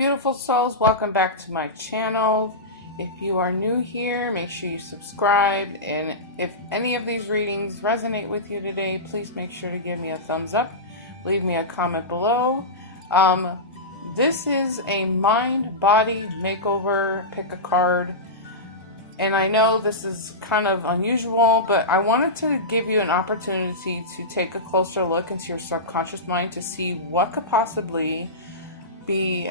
beautiful souls, welcome back to my channel. If you are new here, make sure you subscribe, and if any of these readings resonate with you today, please make sure to give me a thumbs up, leave me a comment below. This is a mind-body makeover, pick a card, and I know this is kind of unusual, but I wanted to give you an opportunity to take a closer look into your subconscious mind to see what could possibly be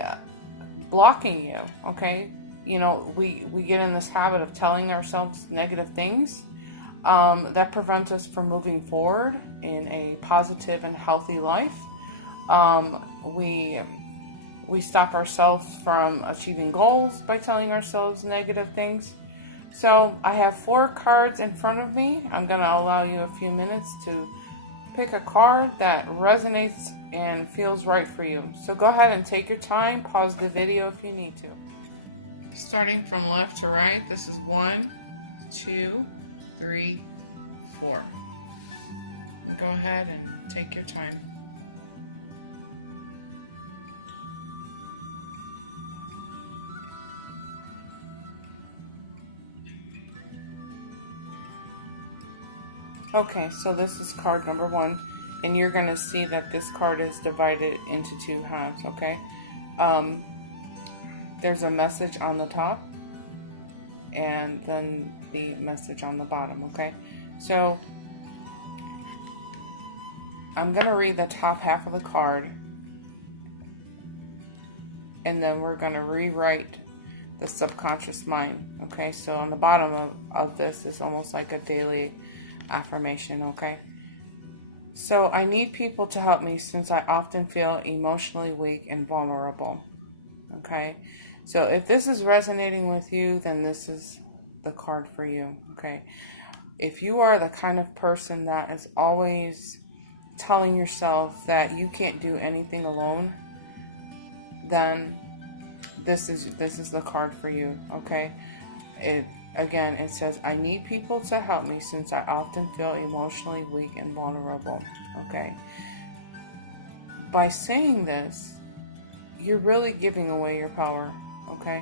blocking you. Okay, you know, we get in this habit of telling ourselves negative things that prevent us from moving forward in a positive and healthy life. We stop ourselves from achieving goals by telling ourselves negative things. So I have 4 cards in front of me. I'm going to allow you a few minutes to pick a card that resonates and feels right for you. So go ahead and take your time, pause the video if you need to. Starting from left to right, this is 1, 2, 3, 4. Go ahead and take your time. Okay, so this is card number 1, and you're going to see that this card is divided into 2 halves, okay? There's a message on the top, and then the message on the bottom, okay? So, I'm going to read the top half of the card, and then we're going to rewrite the subconscious mind, okay? So on the bottom of this is almost like a daily affirmation, okay? So I need people to help me since I often feel emotionally weak and vulnerable, okay? So if this is resonating with you, then this is the card for you, okay? If you are the kind of person that is always telling yourself that you can't do anything alone, then this is the card for you, okay? Again, it says, I need people to help me since I often feel emotionally weak and vulnerable. Okay. By saying this, you're really giving away your power. Okay.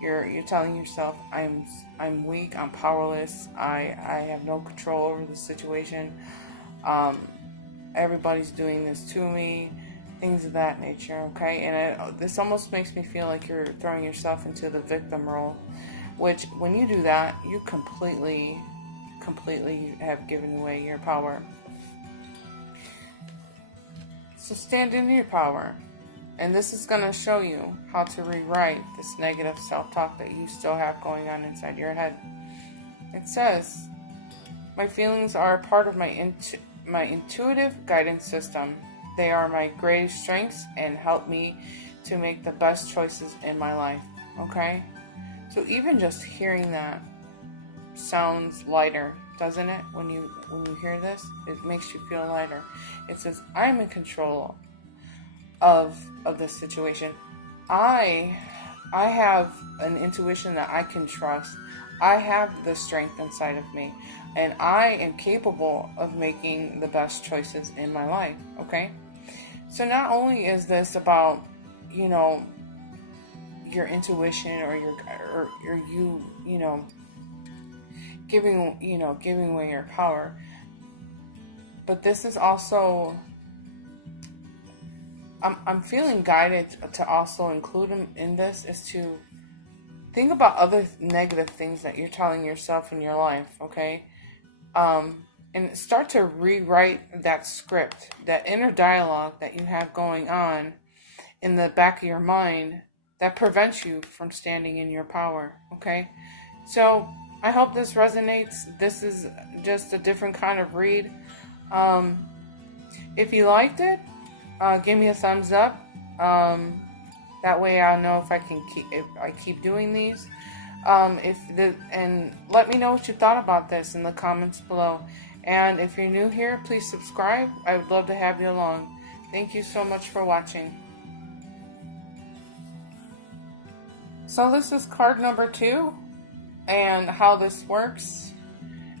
You're telling yourself, I'm weak, I'm powerless, I have no control over the situation. Everybody's doing this to me, things of that nature. Okay. And this almost makes me feel like you're throwing yourself into the victim role, which when you do that, you completely have given away your power. So stand into your power. And this is going to show you how to rewrite this negative self-talk that you still have going on inside your head. It says, my feelings are a part of my intuitive guidance system. They are my greatest strengths and help me to make the best choices in my life. Okay? So even just hearing that sounds lighter, doesn't it? When you hear this, it makes you feel lighter. It says, I'm in control of this situation. I have an intuition that I can trust. I have the strength inside of me, and I am capable of making the best choices in my life. Okay? So not only is this about, you know, your intuition or you giving away your power, but this is also, I'm feeling guided to also include in this is to think about other negative things that you're telling yourself in your life, okay? And start to rewrite that script, that inner dialogue that you have going on in the back of your mind that prevents you from standing in your power, okay? So I hope this resonates. This is just a different kind of read. If you liked it, give me a thumbs up. That way I'll know if I keep doing these. And let me know what you thought about this in the comments below. And if you're new here, please subscribe. I would love to have you along. Thank you so much for watching. So this is card number 2, and how this works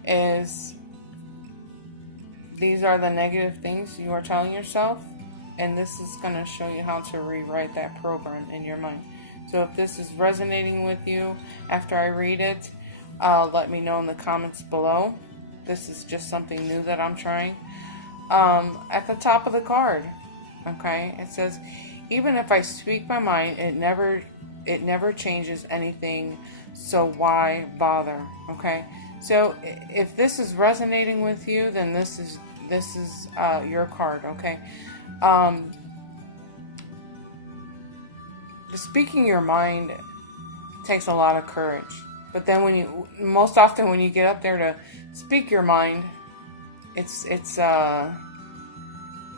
is these are the negative things you are telling yourself, and this is going to show you how to rewrite that program in your mind. So if this is resonating with you after I read it, let me know in the comments below. This is just something new that I'm trying. At the top of the card, okay, it says, even if I speak my mind, it never changes anything, so why bother? Okay, so if this is resonating with you, then this is your card. Okay, speaking your mind takes a lot of courage, but then most often when you get up there to speak your mind, it's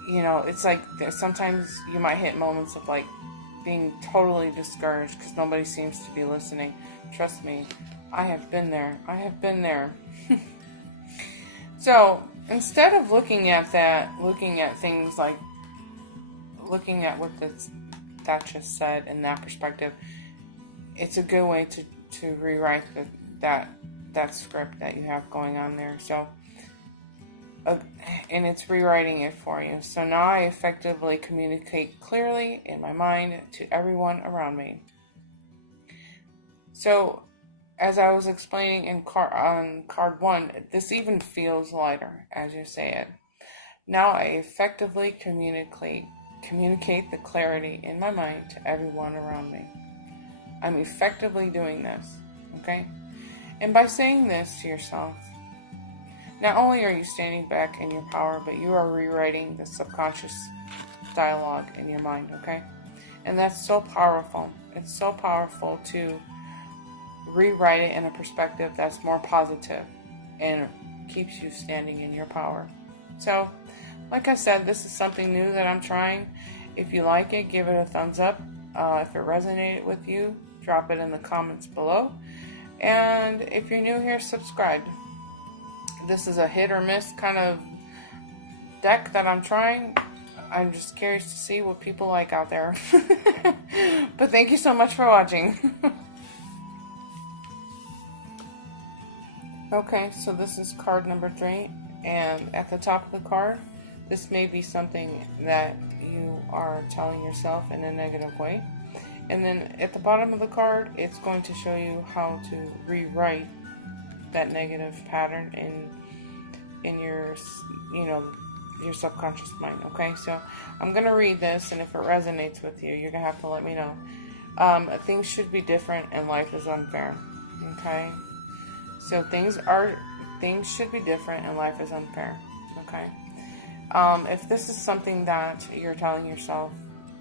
you know, it's like sometimes you might hit moments of like being totally discouraged because nobody seems to be listening. Trust me, I have been there. I have been there. So instead of looking at things like looking at what that just said in that perspective, it's a good way to rewrite that script that you have going on there. So and it's rewriting it for you. So now I effectively communicate clearly in my mind to everyone around me. So as I was explaining on card 1, this even feels lighter as you say it. Now I effectively communicate the clarity in my mind to everyone around me. I'm effectively doing this, okay? And by saying this to yourself, not only are you standing back in your power, but you are rewriting the subconscious dialogue in your mind, okay? And that's so powerful. It's so powerful to rewrite it in a perspective that's more positive and keeps you standing in your power. So, like I said, this is something new that I'm trying. If you like it, give it a thumbs up. If it resonated with you, drop it in the comments below. And if you're new here, subscribe. This is a hit or miss kind of deck that I'm trying. I'm just curious to see what people like out there. But thank you so much for watching. Okay, so this is card number 3. And at the top of the card, this may be something that you are telling yourself in a negative way. And then at the bottom of the card, it's going to show you how to rewrite that negative pattern in your, you know, your subconscious mind. Okay, so I'm gonna read this, and if it resonates with you, you're gonna have to let me know. Things should be different, and life is unfair. Okay, so things should be different, and life is unfair. Okay, if this is something that you're telling yourself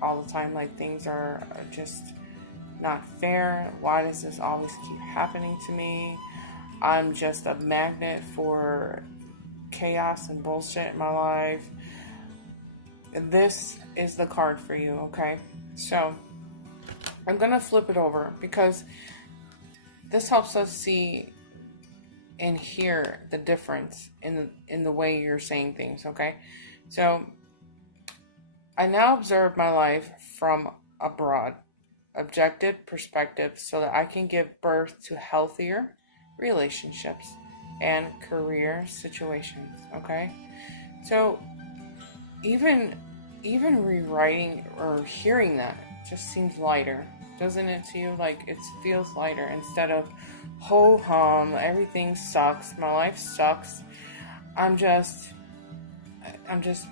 all the time, like things are just not fair, why does this always keep happening to me? I'm just a magnet for chaos and bullshit in my life. This is the card for you, okay? So I'm gonna flip it over because this helps us see and hear the difference in the way you're saying things, okay? So I now observe my life from a broad, objective perspective so that I can give birth to healthier relationships and career situations, okay? So even rewriting or hearing that just seems lighter, doesn't it to you? Like it feels lighter instead of ho hum, everything sucks, my life sucks, I'm just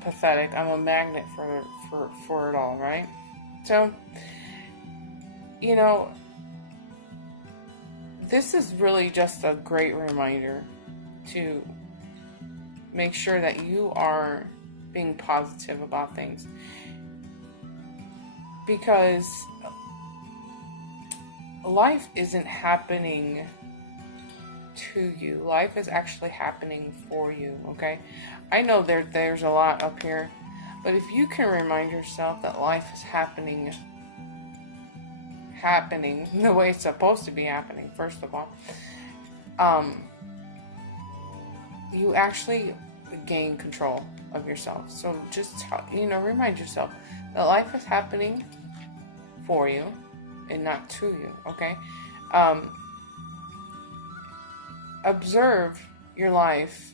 pathetic, I'm a magnet for it all, right? So, you know, this is really just a great reminder to make sure that you are being positive about things, because life isn't happening to you. Life is actually happening for you, okay? I know there's a lot up here, but if you can remind yourself that life is happening the way it's supposed to be happening, first of all, you actually gain control of yourself. So just, remind yourself that life is happening for you and not to you, okay? Observe your life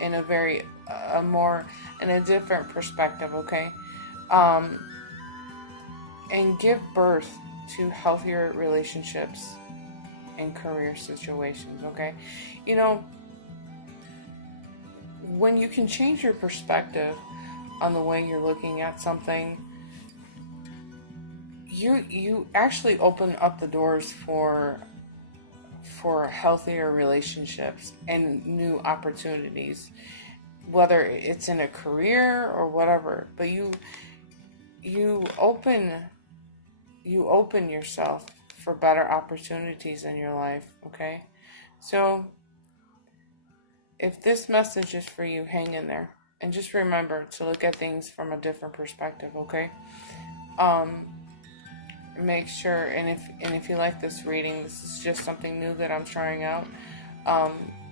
in a very in a different perspective, okay? And give birth to healthier relationships and career situations, okay? You know, when you can change your perspective on the way you're looking at something, you actually open up the doors for healthier relationships and new opportunities, whether it's in a career or whatever. But you open yourself for better opportunities in your life, okay? So if this message is for you, hang in there and just remember to look at things from a different perspective, okay? Make sure, and if you like this reading, this is just something new that I'm trying out.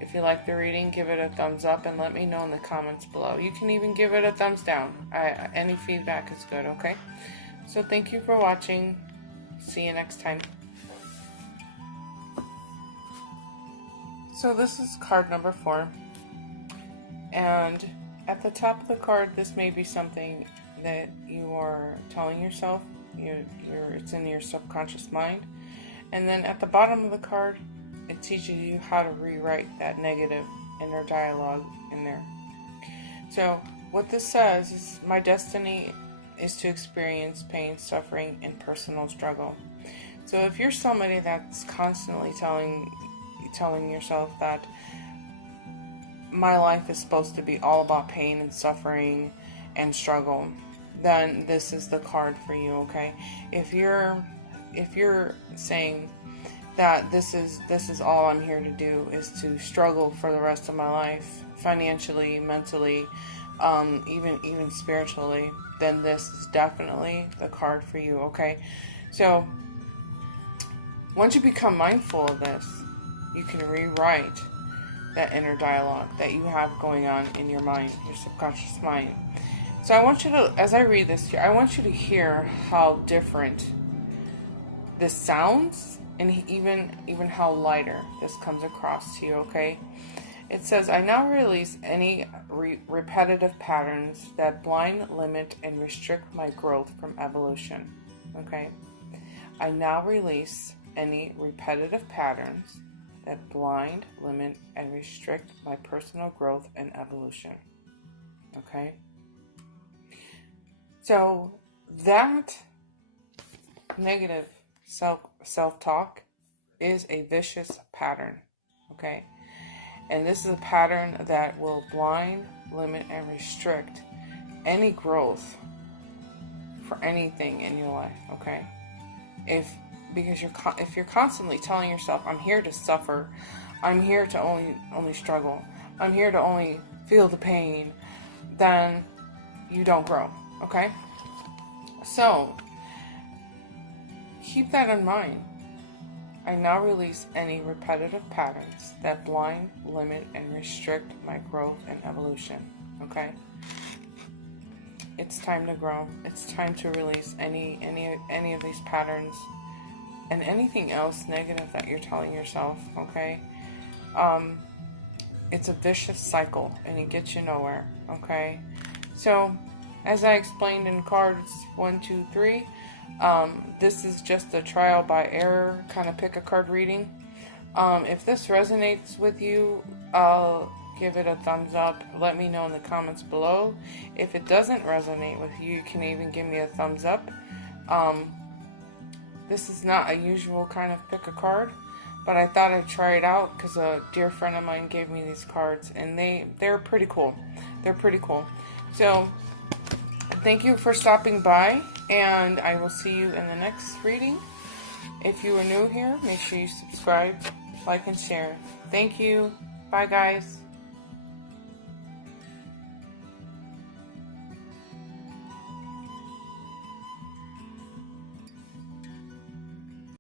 If you like the reading, give it a thumbs up and let me know in the comments below. You can even give it a thumbs down. Any feedback is good, okay? So thank you for watching. See you next time. So this is card number 4. And at the top of the card, this may be something that you are telling yourself. It's in your subconscious mind. And then at the bottom of the card, it teaches you how to rewrite that negative inner dialogue in there. So what this says is, my destiny is to experience pain, suffering, and personal struggle. So if you're somebody that's constantly telling yourself that my life is supposed to be all about pain and suffering and struggle, then this is the card for you, okay? If you're saying that this is all I'm here to do is to struggle for the rest of my life, financially, mentally, even spiritually, then this is definitely the card for you, okay? So once you become mindful of this, you can rewrite that inner dialogue that you have going on in your mind, your subconscious mind. So I want you to, as I read this here, I want you to hear how different this sounds, and even how lighter this comes across to you, okay? It says, I now release any repetitive patterns that blind, limit, and restrict my growth from evolution, okay? I now release any repetitive patterns that blind, limit, and restrict my personal growth and evolution, okay? So that negative self-talk is a vicious pattern, okay? And this is a pattern that will blind, limit, and restrict any growth for anything in your life, okay? If you're constantly telling yourself, I'm here to suffer, I'm here to only struggle, I'm here to only feel the pain, then you don't grow. Okay? So, keep that in mind. I now release any repetitive patterns that blind, limit, and restrict my growth and evolution. Okay? It's time to grow. It's time to release any of these patterns and anything else negative that you're telling yourself. Okay? It's a vicious cycle and it gets you nowhere. Okay? So, as I explained in cards 1, 2, 3, this is just a trial by error kind of pick a card reading. If this resonates with you, give it a thumbs up. Let me know in the comments below. If it doesn't resonate with you, you can even give me a thumbs up. This is not a usual kind of pick a card, but I thought I'd try it out because a dear friend of mine gave me these cards, and they're pretty cool. They're pretty cool. So, thank you for stopping by, and I will see you in the next reading. If you are new here, make sure you subscribe, like, and share. Thank you. Bye, guys.